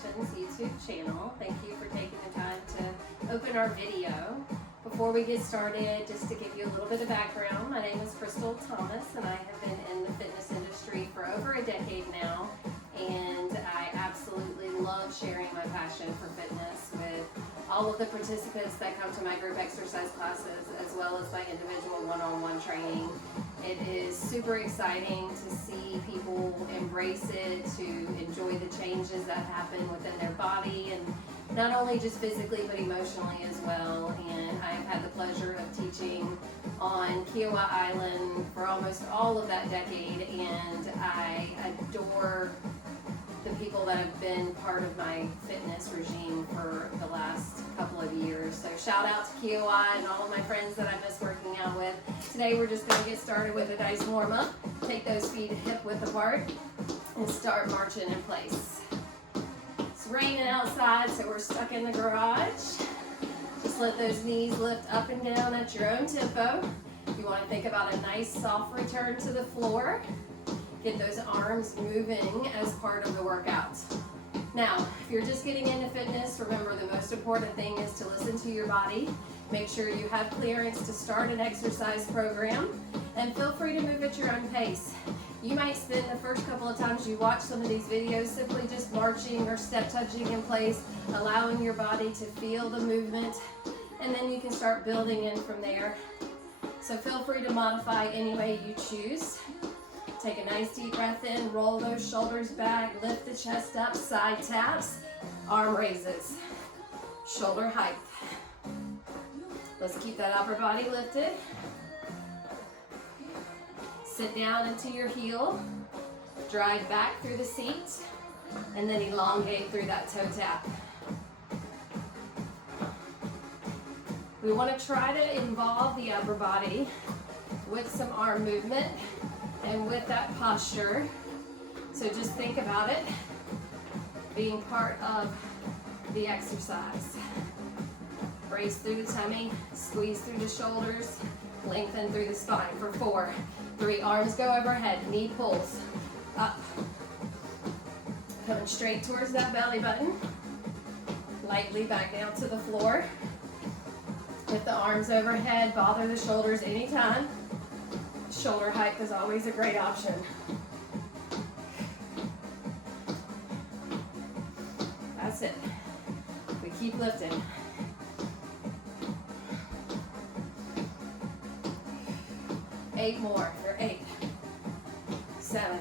Creations YouTube channel. Thank you for taking the time to open our video. Before we get started, just to give you a little bit of background, my name is Crystal Thomas and I have been in the fitness industry for over a decade now, and I absolutely love sharing my passion for fitness with all of the participants that come to my group exercise classes, as well as my individual one-on-one training. It is super exciting to see people embrace it, to enjoy the changes that happen within their body, and not only just physically but emotionally as well. And I have had the pleasure of teaching on Kiowa Island for almost all of that decade, and I adore the people that have been part of my fitness regime for the last couple of years. So shout out to Kiowa and all of my friends that I miss working out with. Today we're just going to get started with a nice warm up. Take those feet hip width apart and start marching in place. It's raining outside, so we're stuck in the garage. Just let those knees lift up and down at your own tempo. You want to think about a nice soft return to the floor. Get those arms moving as part of the workout. Now, if you're just getting into fitness, remember the most important thing is to listen to your body. Make sure you have clearance to start an exercise program, and feel free to move at your own pace. You might spend the first couple of times you watch some of these videos simply just marching or step touching in place, allowing your body to feel the movement, and then you can start building in from there. So feel free to modify any way you choose. Take a nice deep breath in, roll those shoulders back, lift the chest up, side taps, arm raises, shoulder height. Let's keep that upper body lifted. Sit down into your heel, drive back through the seat, and then elongate through that toe tap. We want to try to involve the upper body with some arm movement and with that posture. So just think about it being part of the exercise. Brace through the tummy, squeeze through the shoulders, lengthen through the spine for 4, 3, arms go overhead, knee pulls up. Coming straight towards that belly button. Lightly back down to the floor. With the arms overhead, bother the shoulders anytime. Shoulder height is always a great option. That's it. We keep lifting. Eight more. You're 8, 7,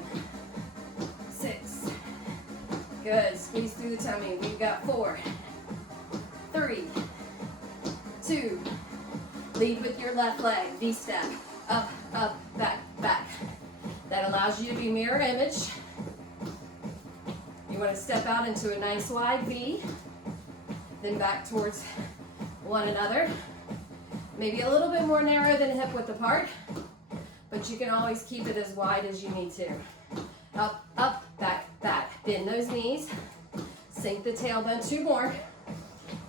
6. Good. Squeeze through the tummy. We've got 4, 3, 2. Lead with your left leg. V-step. Up, up, back, back. That allows you to be mirror image. You want to step out into a nice wide V, then back towards one another. Maybe a little bit more narrow than hip width apart, but you can always keep it as wide as you need to. Up, up, back, back. Bend those knees. Sink the tailbone. 2 more.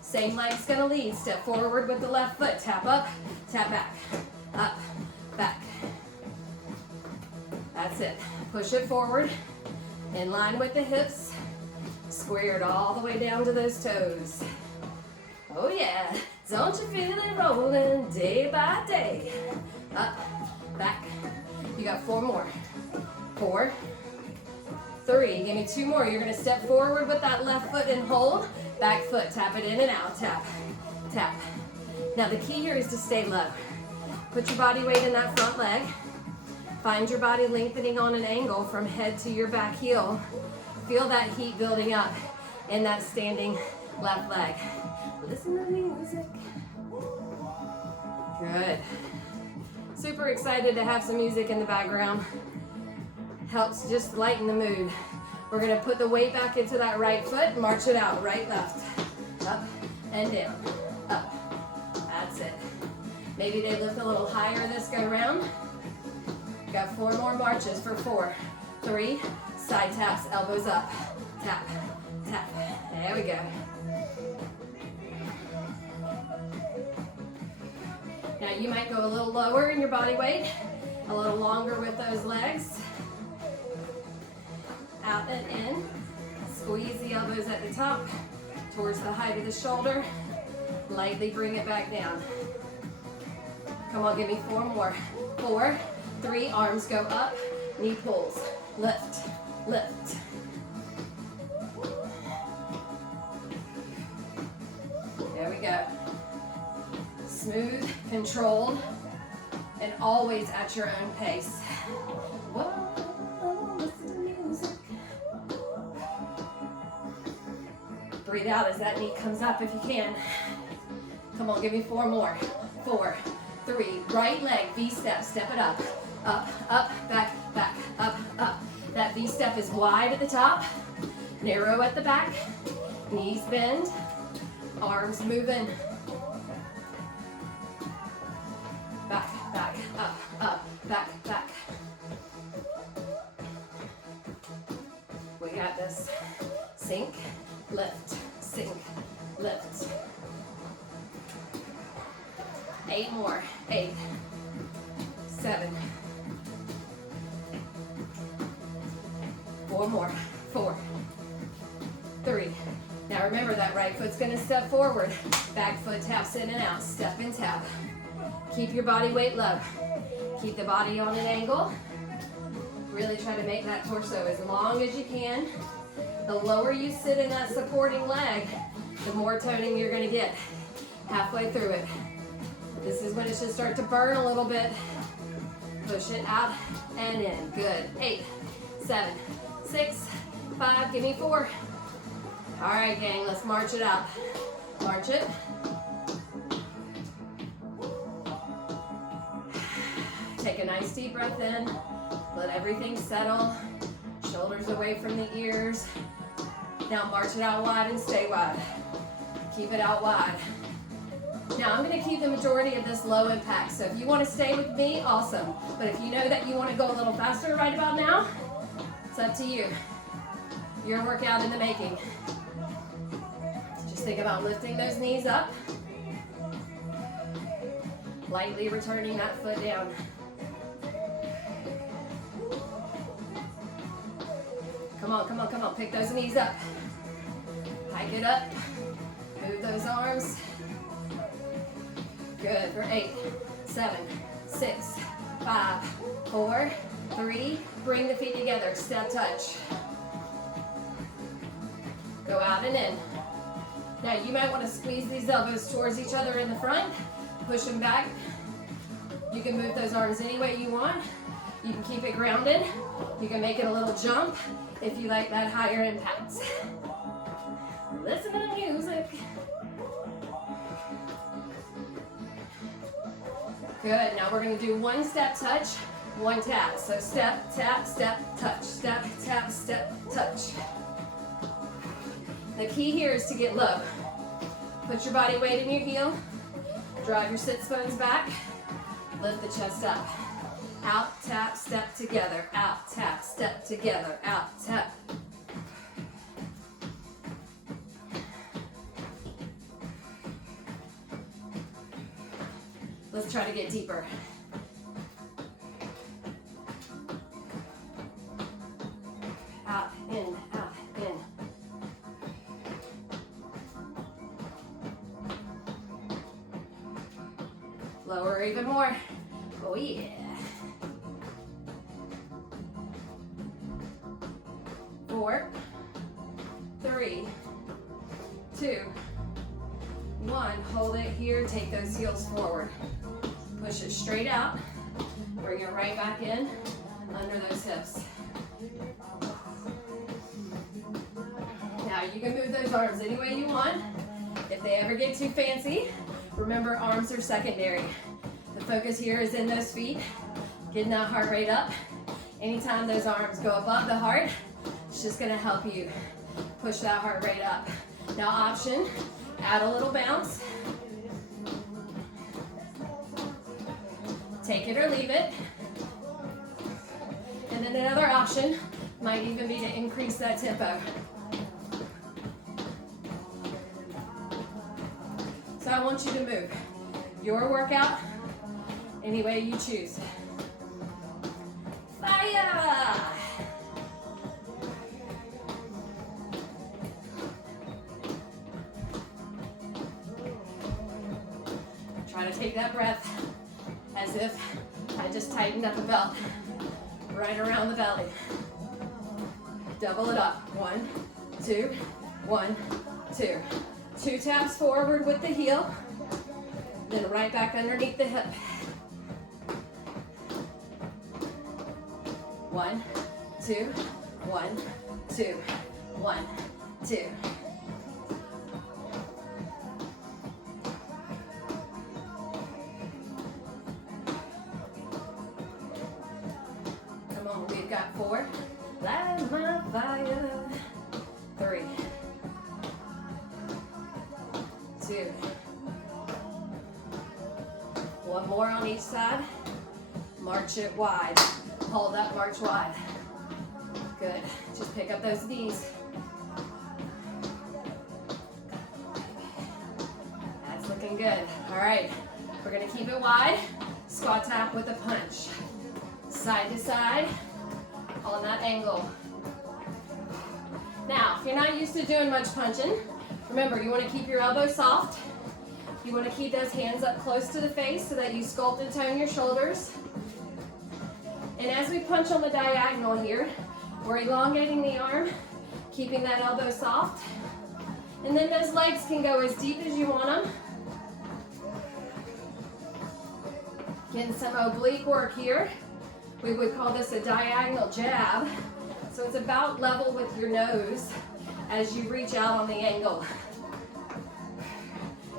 Same leg's gonna lead. Step forward with the left foot. Tap up, tap back. Up, back. That's it. Push it forward, in line with the hips. Square it all the way down to those toes. Oh yeah, don't you feel it rolling day by day? Up, back. You got 4 more. 4, 3. Give me 2 more. You're gonna step forward with that left foot and hold. Back foot, tap it in and out. Tap, tap. Now the key here is to stay low. Put your body weight in that front leg. Find your body lengthening on an angle from head to your back heel. Feel that heat building up in that standing left leg. Listen to the music. Good. Super excited to have some music in the background. Helps just lighten the mood. We're gonna put the weight back into that right foot, march it out, right, left. Up and down, up. That's it. Maybe they lift a little higher this go round. Got 4 more marches for 4, 3, side taps, elbows up, tap, tap. There we go. Now you might go a little lower in your body weight, a little longer with those legs. Out and in, Squeeze the elbows at the top towards the height of the shoulder. Lightly bring it back down. Come on, give me 4 more. 4, 3, arms go up, knee pulls, lift, lift. There we go. Smooth, controlled, and always at your own pace. Whoa, listen to music. Breathe out as that knee comes up if you can. Come on, give me 4 more. 4, 3, right leg, V-step, step it up. Up, up, back, back, up, up. That V-step is wide at the top, narrow at the back, knees bend, arms moving. Back, back, up, up, back, back. We got this. Sink, lift, sink, lift. 8 more. 8, 7, 4 more. 4, 3. Now remember that right foot's gonna step forward. Back foot taps in and out. Step and tap. Keep your body weight low. Keep the body on an angle. Really try to make that torso as long as you can. The lower you sit in that supporting leg, the more toning you're gonna get. Halfway through it. This is when it should start to burn a little bit. Push it out and in. Good. 8, 7, 6, 5. Give me 4. All right, gang, let's march it out. March it. Take a nice deep breath in. Let everything settle. Shoulders away from the ears. Now march it out wide and stay wide. Keep it out wide. Now I'm going to keep the majority of this low impact. So if you want to stay with me, awesome. But if you know that you want to go a little faster right about now, it's up to you. Your workout in the making. Just think about lifting those knees up. Lightly returning that foot down. Come on, come on, come on. Pick those knees up. Hike it up. Move those arms. Good. For 8, 7, 6, 5, 4, 3. Bring the feet together. Step touch. Go out and in. Now you might want to squeeze these elbows towards each other in the front. Push them back. You can move those arms any way you want. You can keep it grounded. You can make it a little jump if you like that higher impact. Listen to the music. Good, now we're gonna do 1 step touch, 1 tap. So step, tap, step, touch, step, tap, step, touch. The key here is to get low. Put your body weight in your heel, drive your sits bones back, lift the chest up. Out, tap, step together, out, tap, step together, out, tap. Let's try to get deeper. Out, in, out, in. Lower even more. Oh yeah. 4, 3, 2, 1. Hold it here. Take those heels forward. Push it straight out. Bring it right back in under those hips. Now you can move those arms any way you want. If they ever get too fancy, remember arms are secondary. The focus here is in those feet, getting that heart rate up. Anytime those arms go above the heart, it's just gonna help you push that heart rate up. Now option, add a little bounce. Take it or leave it. And then another option might even be to increase that tempo. So I want you to move your workout any way you choose. Fire! Try to take that breath as if I just tightened up a belt right around the belly. Double it up. 1, 2, 1, 2. 2 taps forward with the heel, then right back underneath the hip. 1, 2, 1, 2, 1, 2. Come on, we've got 4. Light my fire. 3, 2. 1 more on each side. March it wide. Hold that march wide. Good. Just pick up those knees. That's looking good. All right. We're going to keep it wide. Squat tap with a punch. Side to side on that angle. Now, if you're not used to doing much punching, remember, you want to keep your elbows soft. You want to keep those hands up close to the face so that you sculpt and tone your shoulders. And as we punch on the diagonal here, we're elongating the arm, keeping that elbow soft. And then those legs can go as deep as you want them. Getting some oblique work here. We would call this a diagonal jab. So it's about level with your nose as you reach out on the angle.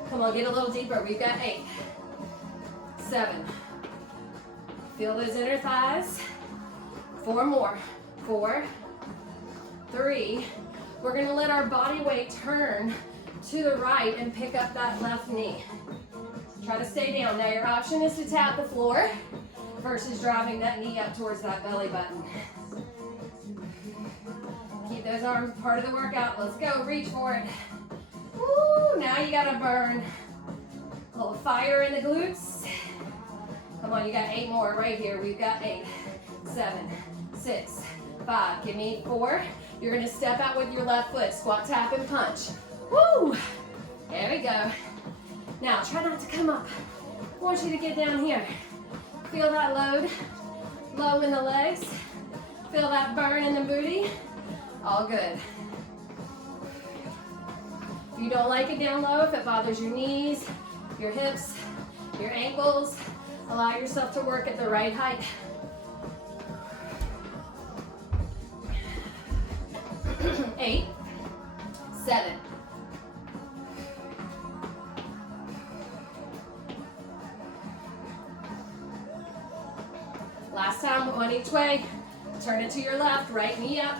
Come on, get a little deeper. We've got 8, 7. Feel those inner thighs. 4 more. 4, 3. We're gonna let our body weight turn to the right and pick up that left knee. Try to stay down. Now your option is to tap the floor versus driving that knee up towards that belly button. Keep those arms part of the workout. Let's go, reach for it. Woo, now you gotta burn a little fire in the glutes. Come on, you got 8 more right here. We've got 8, 7, 6, 5. Give me 4. You're gonna step out with your left foot. Squat, tap, and punch. Woo! There we go. Now, try not to come up. I want you to get down here. Feel that load, low in the legs. Feel that burn in the booty. All good. If you don't like it down low, if it bothers your knees, your hips, your ankles, allow yourself to work at the right height. Eight, 7. Last time, one each way. Turn it to your left, right knee up.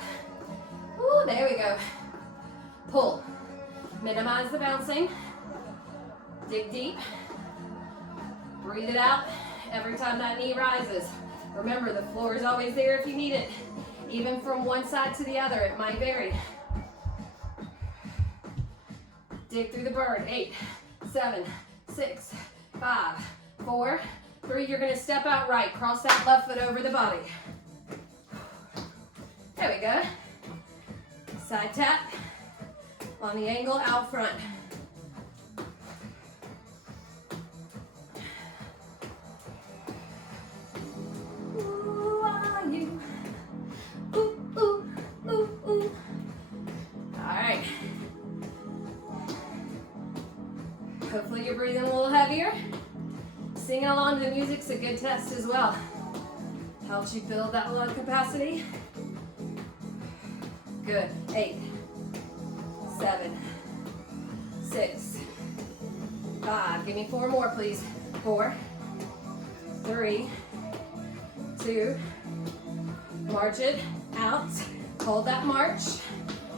Ooh, there we go. Pull. Minimize the bouncing. Dig deep. Breathe it out every time that knee rises. Remember, the floor is always there if you need it. Even from one side to the other, it might vary. Dig through the burn. 8, 7, 6, 5, 4, 3. You're gonna step out right. Cross that left foot over the body. There we go. Side tap on the angle out front. Who are you? Ooh, ooh, ooh, ooh. All right. Hopefully you're breathing a little heavier. Singing along to the music's a good test as well. Helps you build that lung capacity. Good. 8, 7, 6, 5. Give me 4 more, please. 4, 3, 2. March it out. Hold that march.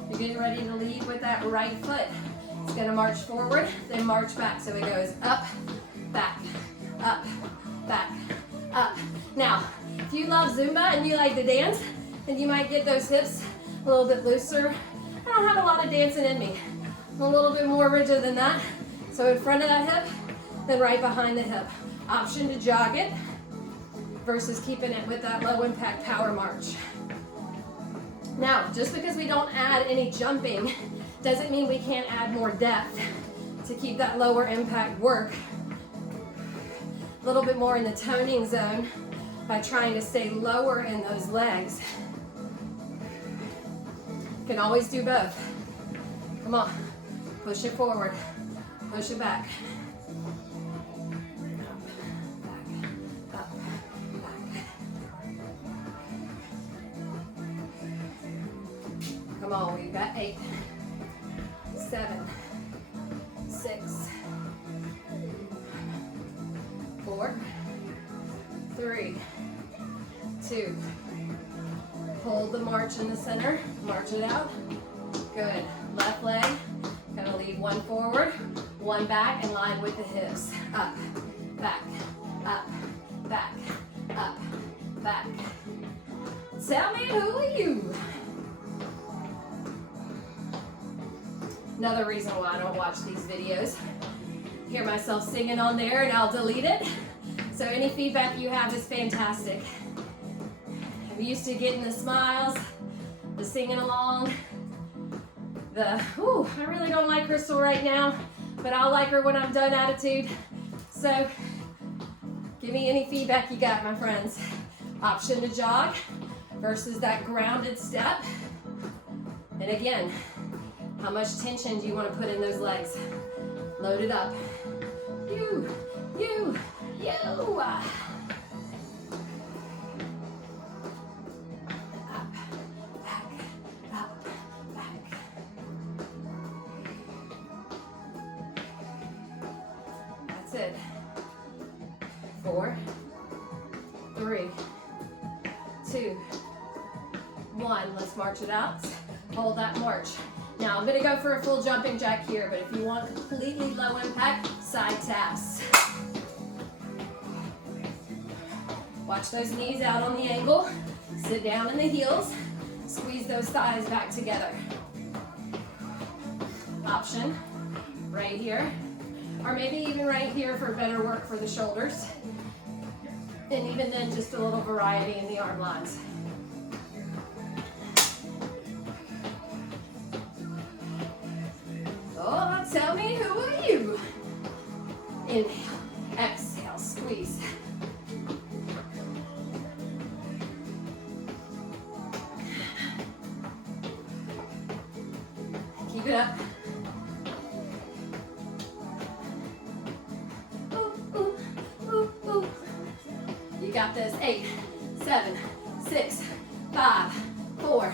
You're getting ready to lead with that right foot. It's going to march forward, then march back. So it goes up, back, up, back, up. Now, if you love Zumba and you like to dance, then you might get those hips a little bit looser. I don't have a lot of dancing in me. I'm a little bit more rigid than that. So in front of that hip, then right behind the hip. Option to jog it versus keeping it with that low impact power march. Now, just because we don't add any jumping doesn't mean we can't add more depth to keep that lower impact work a little bit more in the toning zone by trying to stay lower in those legs. You can always do both. Come on, push it forward, push it back. Up, back. Come on, we've got 8, 7, 6, 4, 3, 2. Hold the march in the center, march it out. Good. Left leg, gonna lead one forward, one back, and line with the hips. Up, back, up, back, up, back. Tell me, who are you? Another reason why I don't watch these videos. Hear myself singing on there and I'll delete it. So any feedback you have is fantastic. I'm used to getting the smiles, the singing along, I really don't like Crystal right now, but I'll like her when I'm done attitude. So give me any feedback you got, my friends. Option to jog versus that grounded step. And again, how much tension do you want to put in those legs? Load it up. You. Up, back, up, back. That's it. 4, 3, 2, 1. Let's march it out. Hold that march. Now I'm gonna go for a full jumping jack here, but if you want completely low impact, side taps. Watch those knees out on the ankle. Sit down in the heels. Squeeze those thighs back together. Option right here, or maybe even right here for better work for the shoulders. And even then, just a little variety in the arm lines. Oh, tell me, who are you? Inhale, exhale, squeeze. Keep it up. Ooh, ooh, ooh. You got this. 8, 7, 6, 5, 4,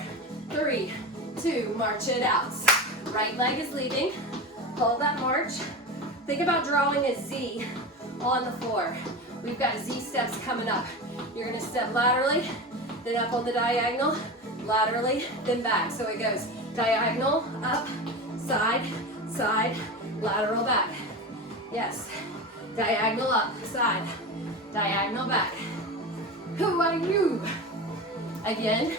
3, 2. March it out. Right leg is leading. Hold that march. Think about drawing a Z on the floor. We've got Z steps coming up. You're gonna step laterally, then up on the diagonal, laterally, then back. So it goes diagonal, up, side, side, lateral, back. Yes. Diagonal up, side, diagonal back. Who are you? Again,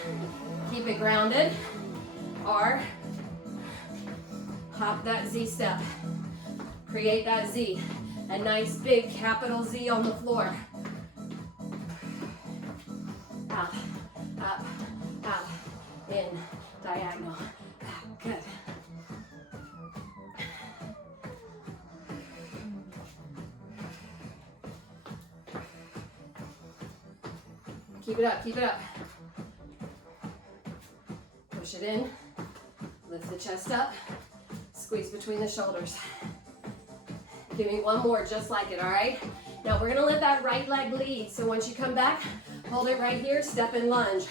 keep it grounded. R. Hop that Z step. Create that Z. A nice big capital Z on the floor. Out, up, out, in, diagonal, back. Good. Keep it up, keep it up. Push it in. Lift the chest up. Squeeze between the shoulders. Give me one more just like it, all right? Now we're gonna let that right leg lead. So once you come back, hold it right here, step and lunge.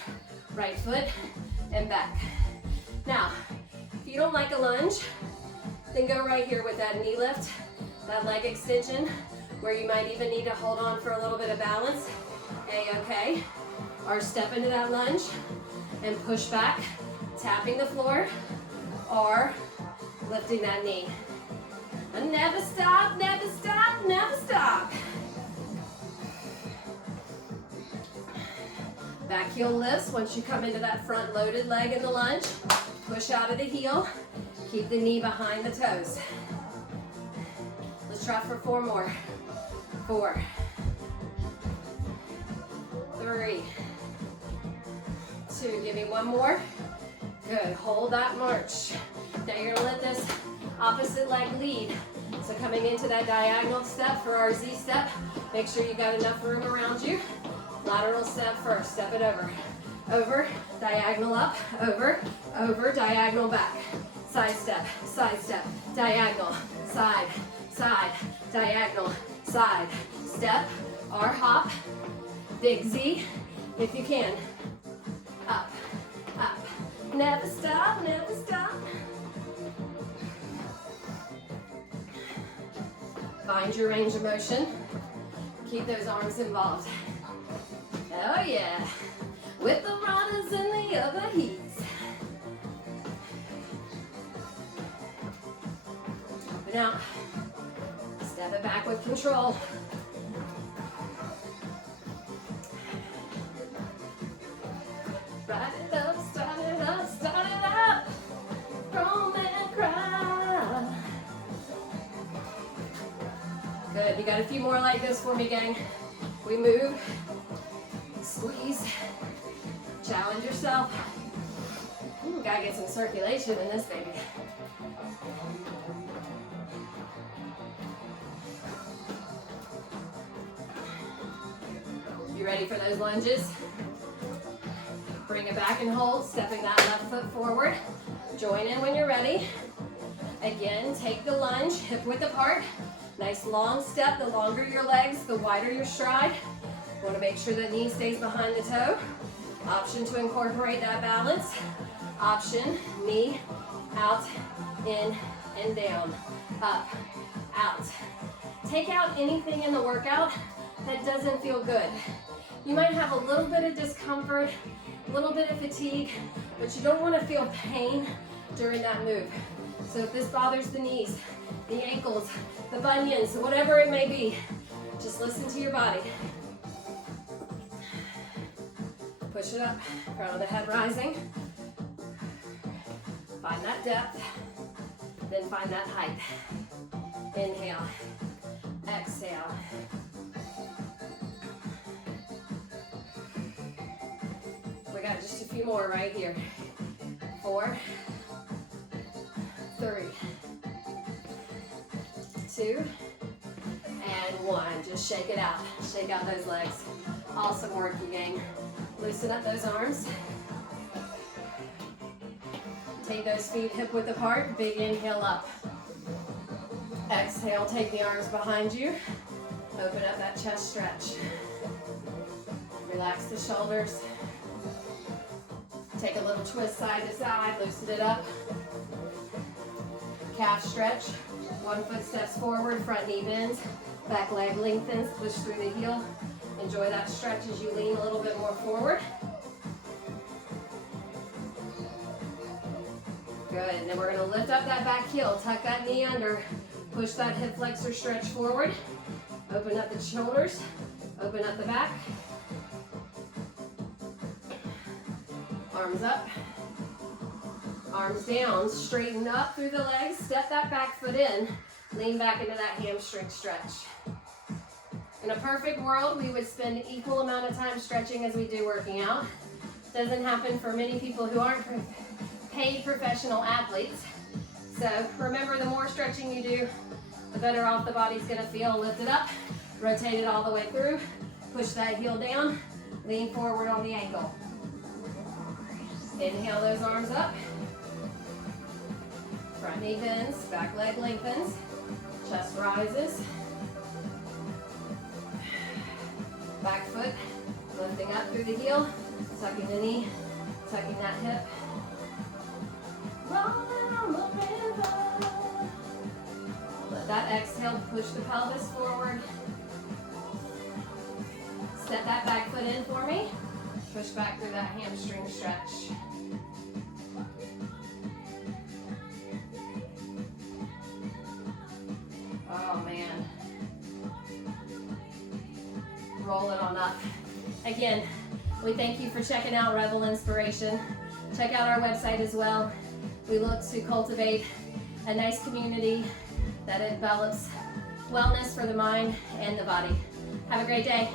Right foot and back. Now, if you don't like a lunge, then go right here with that knee lift, that leg extension, where you might even need to hold on for a little bit of balance. A-okay. Or step into that lunge and push back, tapping the floor, or lifting that knee. And never stop, never stop, never stop. Back heel lifts once you come into that front loaded leg in the lunge. Push out of the heel. Keep the knee behind the toes. Let's try for 4 more. 4, 3, 2. Give me one more. Good. Hold that march. Now you're gonna let this Opposite leg lead. So coming into that diagonal step for our Z step, make sure you've got enough room around you. Lateral step first, step it over. Over, diagonal up, over, diagonal back. Side step, diagonal, side, diagonal, side. Step, or hop, big Z, if you can. Up, never stop, never stop. Find your range of motion. Keep those arms involved. Oh yeah. With the runners and the other heats. Open out. Step it back with control. Ride it up, start it up, start it up. Roam and cry. Good, you got a few more like this for me, gang. We move, squeeze, challenge yourself. Ooh, gotta get some circulation in this baby. You ready for those lunges? Bring it back and hold, stepping that left foot forward. Join in when you're ready. Again, take the lunge, hip width apart. Nice long step. The longer your legs, the wider your stride. You want to make sure the knee stays behind the toe. Option to incorporate that balance. Option, knee, out, in, and down. Up, out. Take out anything in the workout that doesn't feel good. You might have a little bit of discomfort, a little bit of fatigue, but you don't want to feel pain during that move. So if this bothers the knees, the ankles, the bunions, whatever it may be, just listen to your body. Push it up, crown of the head rising. Find that depth, then find that height. Inhale, exhale. We got just a few more right here. 4, 3, 2, and 1. Just shake it out. Shake out those legs. Awesome work, you gang. Loosen up those arms. Take those feet hip width apart. Big inhale up. Exhale, take the arms behind you. Open up that chest stretch. Relax the shoulders. Take a little twist side to side, loosen it up. Calf stretch. 1 foot steps forward, front knee bends, back leg lengthens, push through the heel. Enjoy that stretch as you lean a little bit more forward. Good, and then we're gonna lift up that back heel, tuck that knee under, push that hip flexor stretch forward, open up the shoulders, open up the back. Arms up, arms down, straighten up through the legs, step that back foot in, lean back into that hamstring stretch. In a perfect world, we would spend equal amount of time stretching as we do working out. Doesn't happen for many people who aren't paid professional athletes. So remember, the more stretching you do, the better off the body's gonna feel. Lift it up, rotate it all the way through, push that heel down, lean forward on the ankle. Inhale those arms up. Front knee bends, back leg lengthens, chest rises. Back foot, lifting up through the heel, tucking the knee, tucking that hip. Rolling on the river. Let that exhale push the pelvis forward. Step that back foot in for me. Push back through that hamstring stretch. Oh man. Roll it on up. Again, we thank you for checking out Rebel Inspiration. Check out our website as well. We look to cultivate a nice community that develops wellness for the mind and the body. Have a great day.